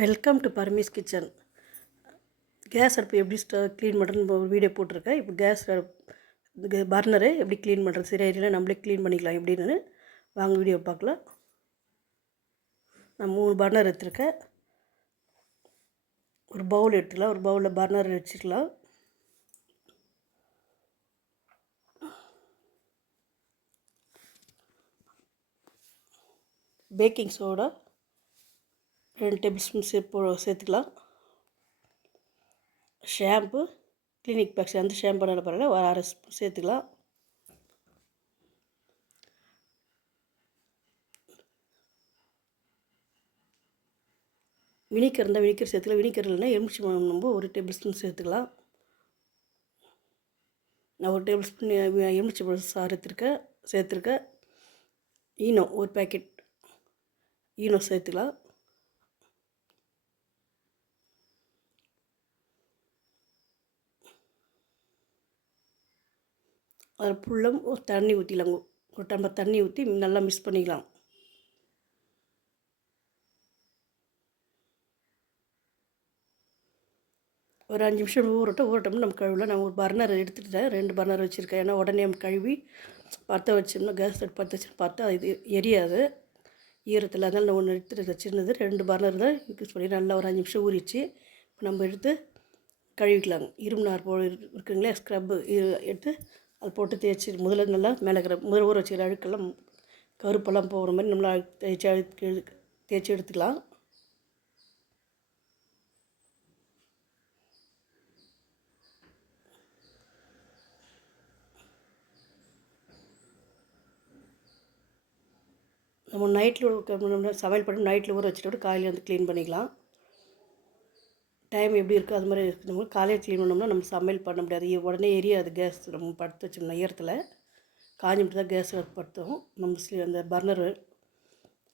Welcome to Parmi's kitchen. Gas அடுப்பு எப்படி ஸ்ட clean பண்ணுறதுன்னு ஒரு வீடியோ போட்டிருக்கேன். இப்போ கேஸ் அடுப்பு பர்னரை எப்படி க்ளீன் பண்ணுறது சரி ஐடியில் நம்மளே க்ளீன் பண்ணிக்கலாம் எப்படின்னு. வாங்க வீடியோ பார்க்கலாம். நான் மூணு பர்னர் எடுத்துருக்கேன். ஒரு பவுல் எடுத்துக்கலாம் ஒரு பவுலில் பர்னர் வச்சுக்கலாம். Baking soda. ரெண்டு டேபிள் ஸ்பூன் சேர்ப்போ சேர்த்துக்கலாம். ஷாம்பு கிளினிக் பேக்ஸ் அந்த ஷாம்பு நல்ல பரவாயில்ல ஒரு அரை ஸ்பூன் சேர்த்துக்கலாம். வினிகர் இருந்தால் வினிகர் சேர்த்துக்கலாம். வினிகர் இல்லைன்னா எலுமிச்சி நம்ம ஒரு டேபிள் ஸ்பூன் சேர்த்துக்கலாம். நான் ஒரு டேபிள் ஸ்பூன் எலுமிச்சி பழம் சாறு எடுத்துருக்கேன். சேர்த்துருக்கேன். ஈனோ ஒரு பேக்கெட். ஈனோ சேர்த்துக்கலாம். அதில் ஃபுல்லும் ஒரு தண்ணி ஊற்றிலாங்க ஒரு டம்ளர் தண்ணி ஊற்றி நல்லா மிக்ஸ் பண்ணிக்கலாம். ஒரு அஞ்சு நிமிஷம் ஊறட்டும் ஊறட்டோம்னு நம்ம கழுவலாம் நான் ஒரு பர்னர் எடுத்துகிட்டேன் ரெண்டு பர்னர் வச்சுருக்கேன். ஏன்னா உடனே நம்ம கழுவி பற்ற வச்சோம்னா கேஸ் அடுப்பு பற்ற வச்சு பார்த்தா அது எரியாது. ஈரத்தில் அதனால் நான் ஒன்று எடுத்துகிட்டு வச்சுருந்தது. ரெண்டு பர்னர் தான் யூஸ் பண்ணி நல்லா ஒரு அஞ்சு நிமிஷம் ஊறிச்சு இப்போ நம்ம எடுத்து கழுவிக்கலாங்க இரும்பு நார் போல் இருக்குங்களே ஸ்க்ரப்பு எடுத்து அது போட்டு தேய்ச்சி முதல்ல நல்லா மேலே முதல் ஊற வச்சுக்கிற அழுக்கெல்லாம் கருப்பெல்லாம் போகிற மாதிரி நம்மளா தேய்ச்சி அழுக்கு தேய்ச்சி எடுத்துக்கலாம். நம்ம நைட்டில் சமையல் பண்ணி நைட்டில் ஊற வச்சுட்டு காலையில் வந்து க்ளீன் பண்ணிக்கலாம். டைம் எப்படி இருக்கோ அது மாதிரி நம்ம காலையில் க்ளீன் பண்ணோம்னா நம்ம சமையல் பண்ண முடியாது. உடனே எரியாது கேஸ் நம்ம படுத்து வச்சோம்னா ஈரத்தில் மட்டும் தான் கேஸ் படுத்தும் நம்ம அந்த பர்னரு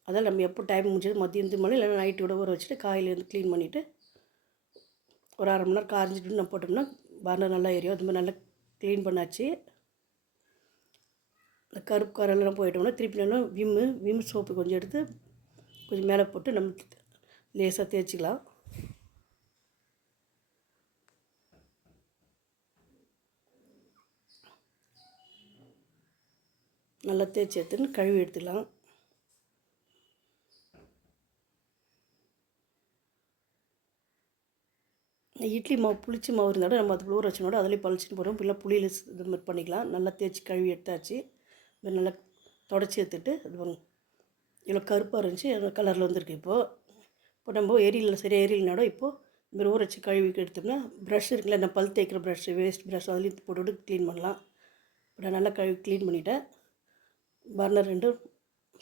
அதெல்லாம் நம்ம எப்போ டைம் முடிஞ்சது? மதியம் மணி இல்லைன்னா நைட்டு கூட ஊற வச்சுட்டு காலையில் க்ளீன் பண்ணிவிட்டு ஒரு அரை மணி நேரம் காஞ்சிட்டு நம்ம போட்டோம்னா பர்னர் நல்லா எரியும் அது மாதிரி நல்லா க்ளீன் பண்ணாச்சு. இந்த கருப்பு கரெல்லாம் போயிட்டோம்னா திருப்பி நல்லா விம்மு விம் சோப்பு கொஞ்சம் எடுத்து கொஞ்சம் மேலே போட்டு நம்ம லேசாக தேய்ச்சிக்கலாம். நல்லா தேய்ச்சி எடுத்துன்னு கழுவி எடுத்துக்கலாம் இட்லி மாவு புளிச்சி மாவு இருந்தாலும் நம்ம அது ஊற வச்சனோட அதிலே பழிச்சின்னு போகிறோம் இல்லை புளியில் இது மாதிரி பண்ணிக்கலாம். நல்லா தேய்ச்சி கழுவி எடுத்தாச்சு. இது நல்லா தொடச்சி எடுத்துட்டு அது இவ்வளோ கருப்பாக இருந்துச்சு. கலரில் வந்துருக்கு இப்போது இப்போ நம்ம எரியல சரியாக எரியலனாடோ இப்போது இந்த ஊற வச்சு கழுவி எடுத்தோம்னா ப்ரஷ் இருக்குல்ல இந்த பல் தேய்க்கிற ப்ரஷ் வேஸ்ட் ப்ரஷ் அதுலேயும் போட்டு க்ளீன் பண்ணலாம். இப்போ நான் நல்லா கழுவி க்ளீன் பண்ணிவிட்டேன் பர்னர் ரெண்டு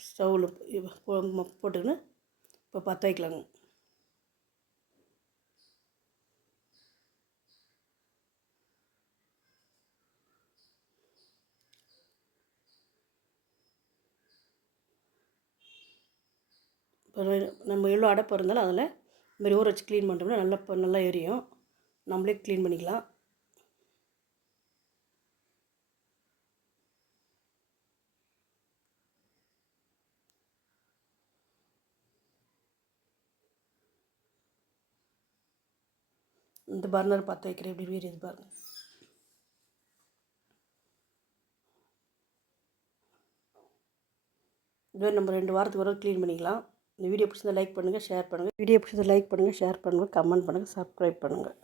ஸ்டவ்வில் போட்டுக்கின்னு இப்போ பற்ற வைக்கலாங்க. இப்போ நம்ம எவ்வளோ அடைப்பு இருந்தாலும் அதில் இதுமாரி ஊற வச்சு க்ளீன் பண்ணுறோம்னா நல்லா நல்லா எரியும். நம்மளே க்ளீன் பண்ணிக்கலாம். இந்த பர்னர் பற்ற வைக்கிறேன் எப்படி இது பாருங்கள் இதுவே நம்ம ரெண்டு வாரத்துக்கு வரை க்ளீன் பண்ணிக்கலாம். இந்த வீடியோ பிடிச்சதை லைக் பண்ணுங்கள் ஷேர் பண்ணுங்கள் வீடியோ பிடிச்சதை லைக் பண்ணுங்கள் ஷேர் பண்ணுங்கள் கமெண்ட் பண்ணுங்கள் சப்ஸ்கிரைப் பண்ணுங்கள்